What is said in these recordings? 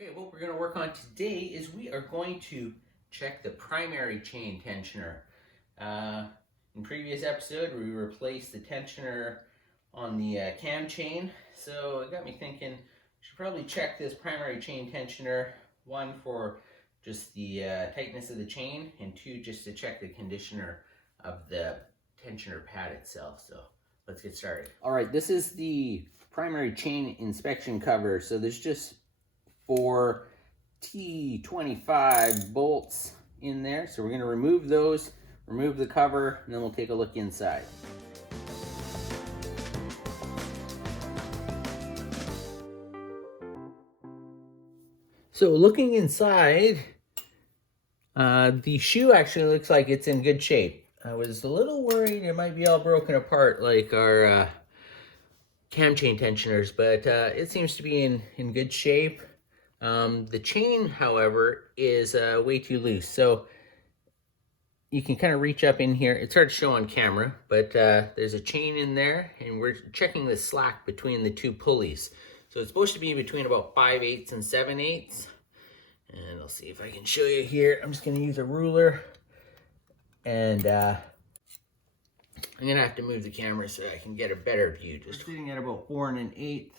Okay, what we're going to work on today is we are going to check the primary chain tensioner. In previous episode, we replaced the tensioner on the cam chain, so it got me thinking we should probably check this primary chain tensioner, one for just the tightness of the chain, and two just to check the conditioner of the tensioner pad itself. So let's get started. All right, this is the primary chain inspection cover. So there's just 4 T25 bolts in there. So we're going to remove those, remove the cover, and then we'll take a look inside. So looking inside, the shoe actually looks like it's in good shape. I was a little worried it might be all broken apart like our cam chain tensioners, but it seems to be in good shape. The chain, however, is way too loose. So you can kind of reach up in here. It's hard to show on camera, but there's a chain in there, and we're checking the slack between the two pulleys. So it's supposed to be between about 5/8 and 7/8. And I'll see if I can show you here. I'm just going to use a ruler, and I'm going to have to move the camera so I can get a better view. Just sitting at about 4 1/8.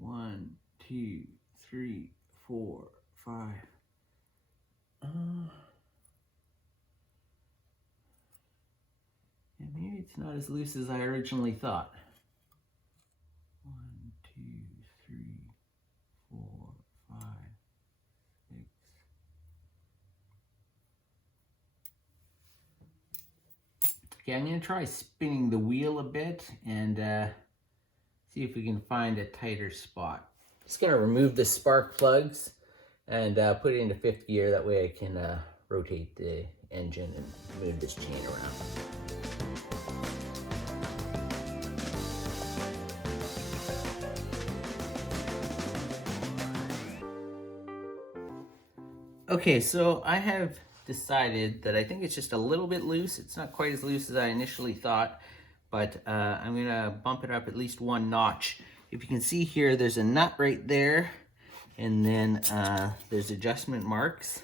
1, 2, 3, 4, 5. Yeah, maybe it's not as loose as I originally thought. 1, 2, 3, 4, 5, 6. Okay, I'm going to try spinning the wheel a bit and see if we can find a tighter spot. Just going to remove the spark plugs and put it into 5th gear. That way I can rotate the engine and move this chain around. Okay, so I have decided that I think it's just a little bit loose. It's not quite as loose as I initially thought, but I'm going to bump it up at least 1 notch. If you can see here, there's a nut right there, and then there's adjustment marks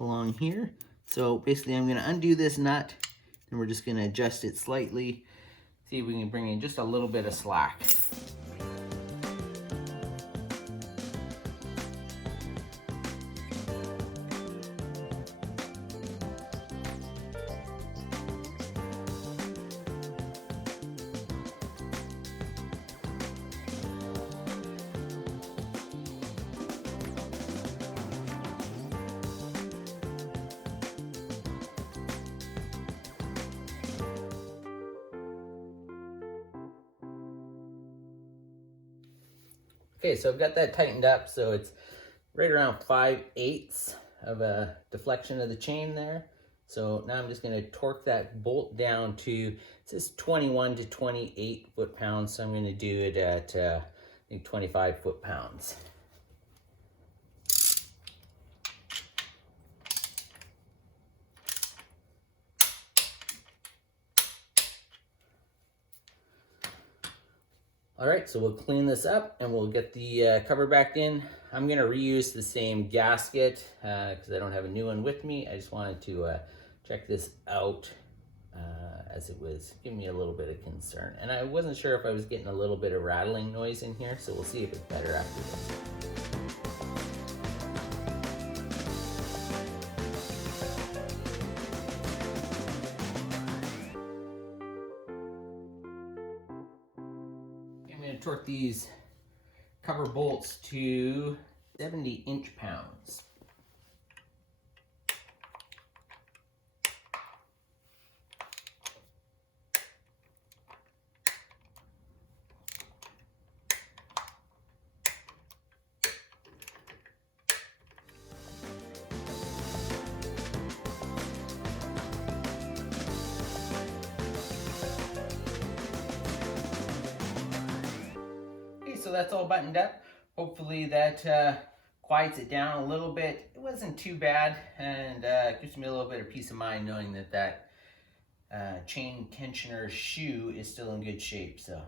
along here. So basically I'm going to undo this nut, and we're just going to adjust it slightly, see if we can bring in just a little bit of slack. Okay, so I've got that tightened up, so it's right around 5/8 of a deflection of the chain there. So now I'm just going to torque that bolt down to, it says 21 to 28 foot-pounds, so I'm going to do it at, I think, 25 foot-pounds. All right, so we'll clean this up and we'll get the cover back in. I'm gonna reuse the same gasket because I don't have a new one with me. I just wanted to check this out as it was giving me a little bit of concern. And I wasn't sure if I was getting a little bit of rattling noise in here, so we'll see if it's better after this. Torque these cover bolts to 70 inch-pounds. So that's all buttoned up. Hopefully that quiets it down a little bit. It wasn't too bad, and gives me a little bit of peace of mind knowing that chain tensioner shoe is still in good shape. So